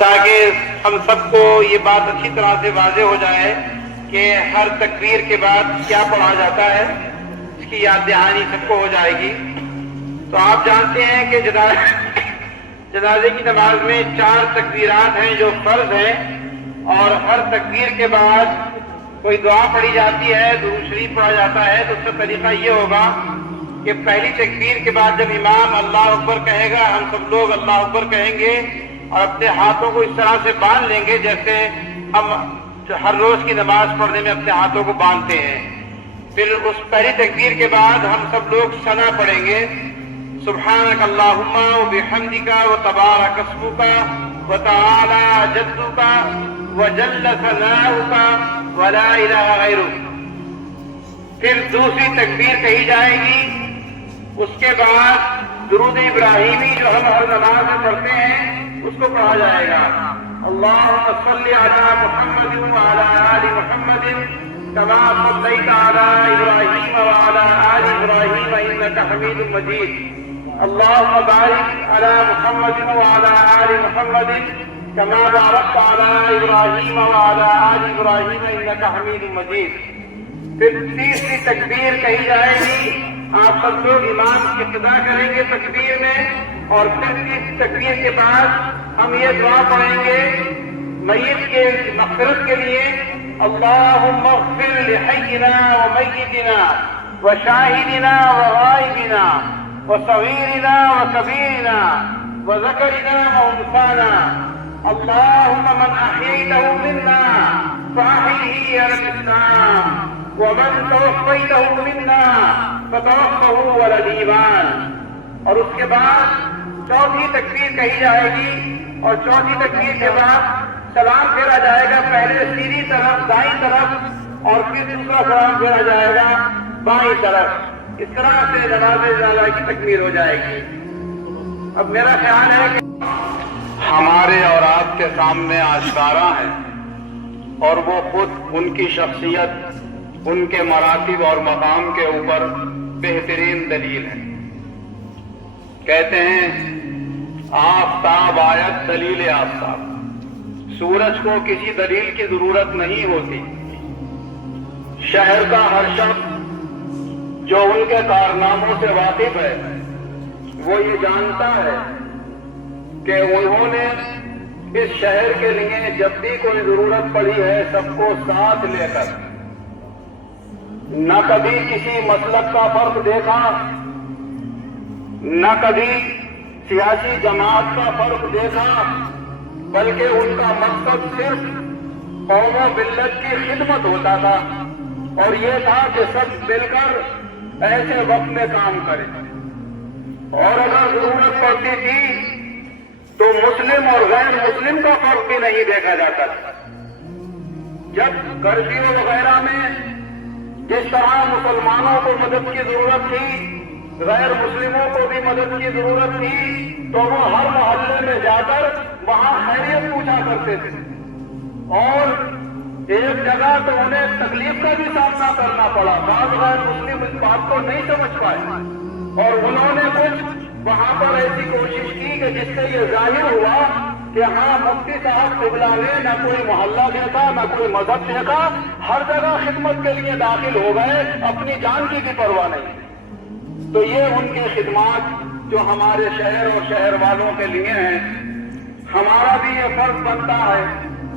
تاکہ ہم سب کو یہ بات اچھی طرح سے واضح ہو جائے کہ ہر تکبیر کے بعد کیا پڑھا جاتا ہے، اس کی یاد دہانی سب کو ہو جائے گی۔ تو آپ جانتے ہیں کہ جنازے کی نماز میں 4 تکبیرات ہیں جو فرض ہیں، اور ہر تکبیر کے بعد کوئی دعا پڑھی جاتی ہے، درود شریف پڑھا جاتا ہے۔ تو اس کا طریقہ یہ ہوگا کہ پہلی تکبیر کے بعد جب امام اللہ اکبر کہے گا، ہم سب لوگ اللہ اکبر کہیں گے اور اپنے ہاتھوں کو اس طرح سے باندھ لیں گے جیسے ہم ہر روز کی نماز پڑھنے میں اپنے ہاتھوں کو باندھتے ہیں۔ پھر اس پہلی تکبیر کے بعد ہم سب لوگ ثنا پڑھیں گے، سبحانک اللہم وبحمدک وتبارک اسمک وتعالی جدک وجل ثناؤک ولا الہ غیرک۔ پھر دوسری تکبیر کہی جائے گی، اس کے بعد درود ابراہیمی جو ہم ہر نماز میں پڑھتے ہیں اس کو پڑھا جائے گا، اللہم صلی علی محمد وعلی آل محمد کما صلیت علی ابراہیم وعلی آل ابراہیم انک حمید مجید، اللہم بارک علی محمد وعلی آل محمد کما بارکت علی ابراہیم وعلی آل ابراہیم انک حمید مجید۔ پھر تیسری تکبیر کہی جائے گی، آپ سب لوگ امام کی ابتدا کریں گے تکبیر میں، اور پھر تیسری تکبیر کے بعد ہم یہ دعا پڑھیں گے میت کے مغفرت کے لیے، اللہم اغفر لحینا ومیتنا وشاہدنا وغائبنا وصغیرنا وکبیرنا وذکرنا وانثانا، اللہم من احییتہ منا فاحیہ علی الاسلام ومن توفیتہ منا فتوفہ علی الایمان۔ اور اس کے بعد چوتھی تکبیر کہی جائے گی، اور چوتھی تکبیر کے بعد سلام پھیرا جائے گا، پہلے سیدھی طرف دائیں طرف اور پھر دوسرا سلام پھیرا جائے گا بائیں طرف۔ اس طرح سے نماز جنازہ کی تکبیر ہو جائے گی۔ اب میرا خیال ہے کہ ہمارے اور آپ کے سامنے آشکارا ہے، اور وہ خود ان کی شخصیت، ان کے مراتب اور مقام کے اوپر بہترین دلیل ہے۔ کہتے ہیں آفتاب آیت دلیل آفتاب، سورج کو کسی دلیل کی ضرورت نہیں ہوتی۔ شہر کا ہر شخص جو ان کے کارناموں سے واقف ہے وہ یہ جانتا ہے کہ انہوں نے اس شہر کے لیے جب بھی کوئی ضرورت پڑی ہے سب کو ساتھ لے کر، نہ کبھی کسی مسلک کا فرق دیکھا، نہ کبھی سیاسی جماعت کا فرق دیکھا، بلکہ ان کا مقصد صرف قوم و ملت کی خدمت ہوتا تھا، اور یہ تھا کہ سب مل کر ایسے وقت میں کام کریں، اور اگر ضرورت پڑتی تھی تو مسلم اور غیر مسلم کا فرق بھی نہیں دیکھا جاتا تھا۔ جب کرفیو وغیرہ میں جس طرح مسلمانوں کو مدد کی ضرورت تھی، غیر مسلموں کو بھی مدد کی ضرورت تھی، تو وہ ہر محلے میں جا کر وہاں خیریت پوچھا کرتے تھے، اور ایک جگہ تو انہیں تکلیف کا بھی سامنا کرنا پڑا، بعض غیر مسلم اس بات کو نہیں سمجھ پائے، اور انہوں نے کچھ وہاں پر ایسی کوشش کی کہ جس سے یہ ظاہر ہوا کہ ہاں مفتی صاحب قبلہ نے نہ کوئی محلہ دیکھا نہ کوئی مذہب دیکھا، ہر جگہ خدمت کے لیے داخل ہو گئے، اپنی جان کی بھی پرواہ نہیں۔ تو یہ ان کی خدمات جو ہمارے شہر اور شہر والوں کے لیے ہیں، ہمارا بھی یہ فرض بنتا ہے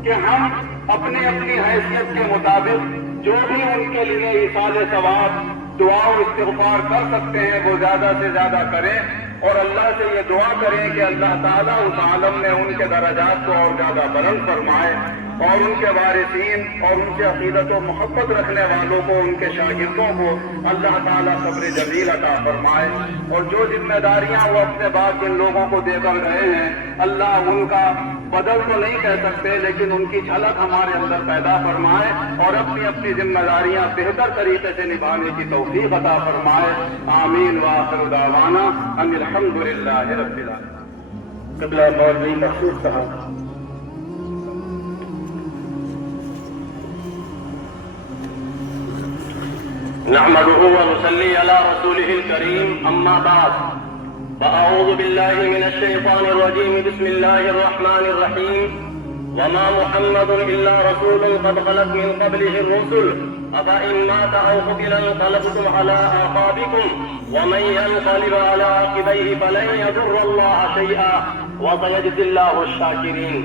کہ ہم اپنی اپنی حیثیت کے مطابق جو بھی ان کے لیے ایصال ثواب، دعا و استغفار کر سکتے ہیں وہ زیادہ سے زیادہ کریں، اور اللہ سے یہ دعا کریں کہ اللہ تعالیٰ اس عالم میں ان کے درجات کو اور زیادہ بلند فرمائے، اور ان کے وارثین اور ان سے عقیدت و محبت رکھنے والوں کو، ان کے شاگردوں کو اللہ تعالیٰ صبر جمیل عطا فرمائے، اور جو ذمہ داریاں وہ اپنے بعد جن لوگوں کو دے کر گئے ہیں، اللہ ان کا بدل تو نہیں کہہ سکتے لیکن ان کی جھلک ہمارے اندر پیدا فرمائے، اور اپنی اپنی ذمہ داریاں بہتر طریقے سے نبھانے کی توفیق عطا فرمائے۔ آمین وآخر دعوانا ان الحمدللہ رب العالمین۔ قبلہ مولوی مسعود صاحب۔ نحمده ونصلي على رسوله الكريم، أما بعد فأعوذ بالله من الشيطان الرجيم بسم الله الرحمن الرحيم وما محمد إلا رسول قد خلت من قبله الرسل أفإن مات أو قتل انقلبتم على أعقابكم ومن ينقلب على عقبيه فلن يضر الله شيئا وسيجزي الله الشاكرين.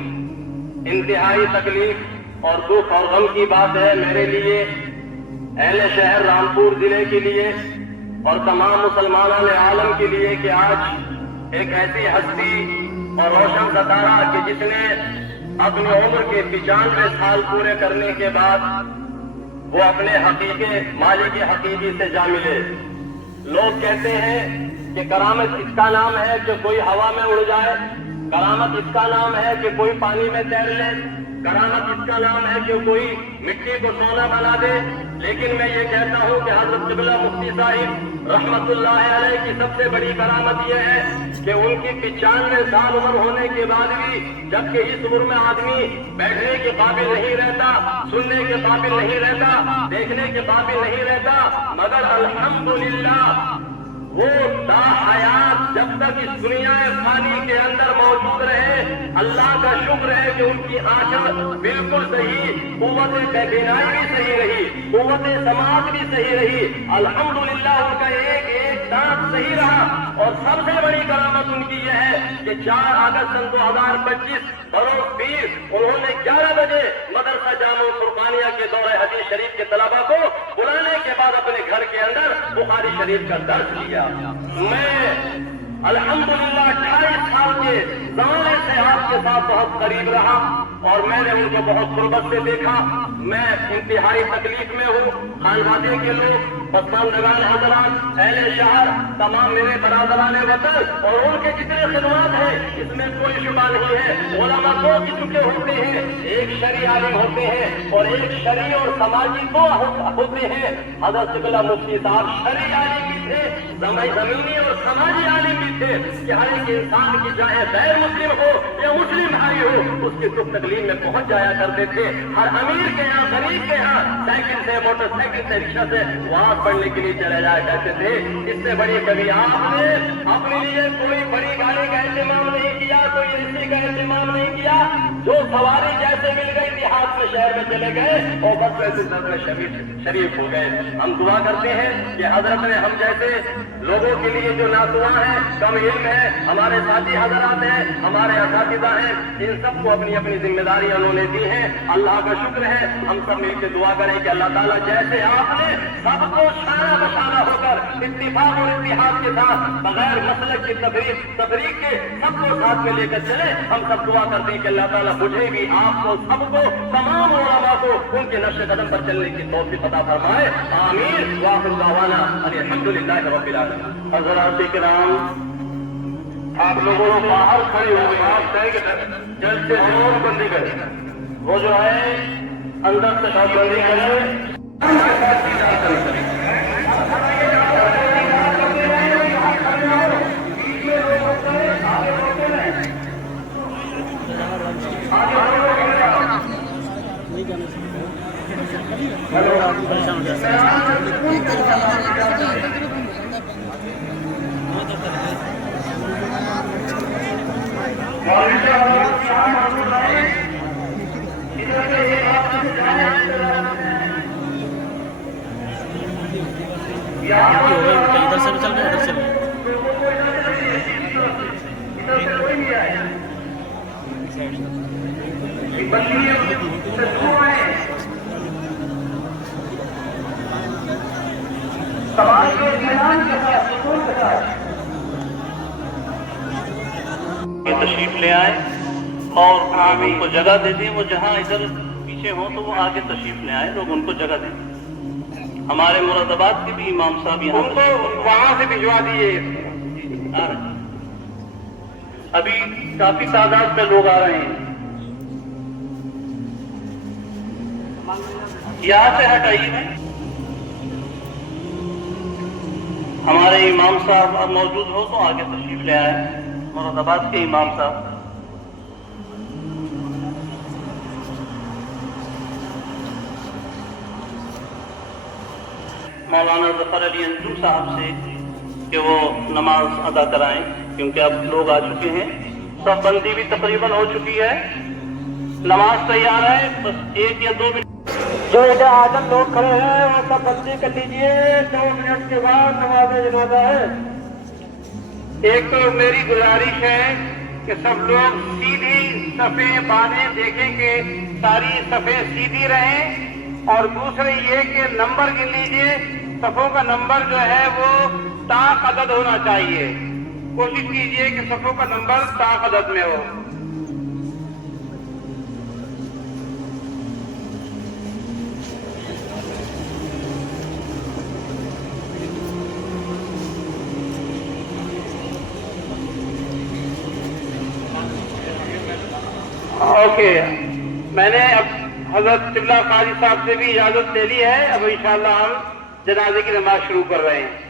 انتہائی تکلیف اور دکھ اور غم کی بات ہے میرے لیے، اہل شہر رامپور ضلع کے لیے اور تمام مسلمانان عالم کے لیے کہ آج ایک ایسی ہستی اور روشن ستارہ کہ جس نے اپنی عمر کے 95 سال پورے کرنے کے بعد وہ اپنے حقیقی مالک حقیقی سے جا ملے. لوگ کہتے ہیں کہ کرامت اس کا نام ہے کہ کوئی ہوا میں اڑ جائے، کرامت اس کا نام ہے کہ کوئی پانی میں تیر لے، کرامت اس کا نام ہے کہ کوئی مٹی کو سونا بنا دے. لیکن میں یہ کہتا ہوں کہ حضرت قبلہ مفتی صاحب رحمت اللہ علیہ کی سب سے بڑی کرامت یہ ہے کہ ان کی 95 سال عمر ہونے کے بعد بھی جبکہ اس عمر میں آدمی بیٹھنے کے قابل نہیں رہتا، سننے کے قابل نہیں رہتا، دیکھنے کے قابل نہیں رہتا، مگر الحمدللہ وہ تا حیات جب تک اس دنیا فانی کے اندر موجود رہے، اللہ کا شکر ہے کہ ان کی آنکھ بالکل صحیح، قوت بینائی بھی صحیح رہی، قوت سماعت بھی صحیح رہی، الحمدللہ ان کا ایک ایک دانت صحیح رہا. اور سب سے بڑی کرامت ان کی یہ ہے کہ 4 اگست 2025 بروز پیر انہوں نے 11 بجے مدرسہ جامع فرقانیہ کے دورہ حدیث شریف کے طلباء کو بلانے کے بعد اپنے گھر کے اندر بخاری شریف کا درس لیا. میں الحمدللہ 28 سال کے زمانے سے آپ کے ساتھ بہت قریب رہا اور میں نے ان کو بہت قربت سے دیکھا. میں انتہائی تکلیف میں ہوں. خانوادے کے لوگ، پسماندگان حضرات، اہل شہر، تمام میرے برادران وطن اور ان کے جتنے خدمات ہیں اس میں کوئی شبہ نہیں ہے. علماء 2 قسم کے ہوتے ہیں، ایک شرعی عالم ہوتے ہیں اور ایک شرعی اور سماجی 2 ہوتے ہیں. حضرت قبلہ مفتی صاحب شرعی عالم بھی تھے، زمینی اور سماجی عالم بھی تھے کہ ہر ایک انسان کی چاہے غیر مسلم ہو یا مسلم بھائی ہو اس کی دکھ تکلیف میں پہنچ جایا کرتے تھے. ہر امیر کے یہاں، غریب کے یہاں سائیکل سے، موٹر سائیکل سے، رکشا سے وہاں پڑھنے کے لیے چلے جایا کرتے تھے. اس سے بڑی کبھی آپ نے اپنے لیے کوئی بڑی گاڑی کا اہتمام نہیں کیا، کوئی اے کا اہتمام نہیں کیا. جو سواری جیسے مل گئی تھی ہاتھ میں شہر میں چلے گئے اور بس ویسے سب میں شریف ہو گئے. ہم دعا کرتے ہیں کہ حضرت نے ہم جیسے لوگوں کے لیے جو ناتواں ہیں، کم علم ہے، ہمارے ساتھی حضرات ہیں، ہمارے اساتذہ ہیں، ان سب کو اپنی اپنی ذمہ داری انہوں نے دی ہیں. اللہ کا شکر ہے. ہم سب مل کے دعا کریں کہ اللہ تعالیٰ جیسے آپ نے سب کو شانہ بشانہ ہو کر اتفاق اور اتحاد کے ساتھ بغیر مسلک کی تفریق کے سب کو ساتھ میں لے کر چلے، ہم سب دعا کرتے ہیں کہ اللہ تعالیٰ مجھے بھی، آپ کو، سب کو، تمام علماء کو ان کے نقش قدم پر چلنے کی توفیق عطا فرمائے. آمین. وآخر دعوانا الحمدللہ رب العالمین. حضرات کرام، آپ لوگوں کو باہر کھڑے ہوئے آپ جلد سے نوٹ بندی کریں، وہ جو ہے اندر سے نوٹ بندی کریں. ادھر سے بھی چل رہے ادھر سے بھی. تشریف لے آئے اور ان کو جگہ دے دیں. وہ جہاں ادھر پیچھے ہوں تو وہ آگے تشریف لے آئے، لوگ ان کو جگہ دیں. ہمارے مراد آباد کے بھی امام صاحب یہاں ان کو وہاں سے بھجوا دیے. ابھی کافی تعداد میں لوگ آ رہے ہیں. یہاں سے ہٹائیے. ہمارے امام صاحب اب موجود ہو تو آگے تشریف لے آئے. مراد آباد کے امام صاحب. مولانا ظفر علی انجم صاحب سے کہ وہ نماز ادا کرائیں. کیونکہ اب لوگ آ چکے ہیں، صف بندی بھی تقریباً ہو چکی ہے، نماز تیار ہے، بس 1 یا 2 منٹ جو آدم لوگ کھڑے ہیں وہ سب بندی کر لیجیے، 2 منٹ کے بعد نماز جنازہ ہے۔ ایک تو میری گزارش ہے کہ سب لوگ سیدھی صفیں باندھیں، دیکھیں کہ ساری صفیں سیدھی رہیں، اور دوسرے یہ کہ نمبر گن لیجیے، صفوں کا نمبر جو ہے وہ طاق عدد ہونا چاہیے، کوشش کیجیے کہ صفوں کا نمبر طاق عدد میں ہو۔ اوکے، میں نے اب حضرت قبلہ قاضی صاحب سے بھی اجازت لے لی ہے، اب انشاءاللہ ہم جنازے کی نماز شروع کر رہے ہیں۔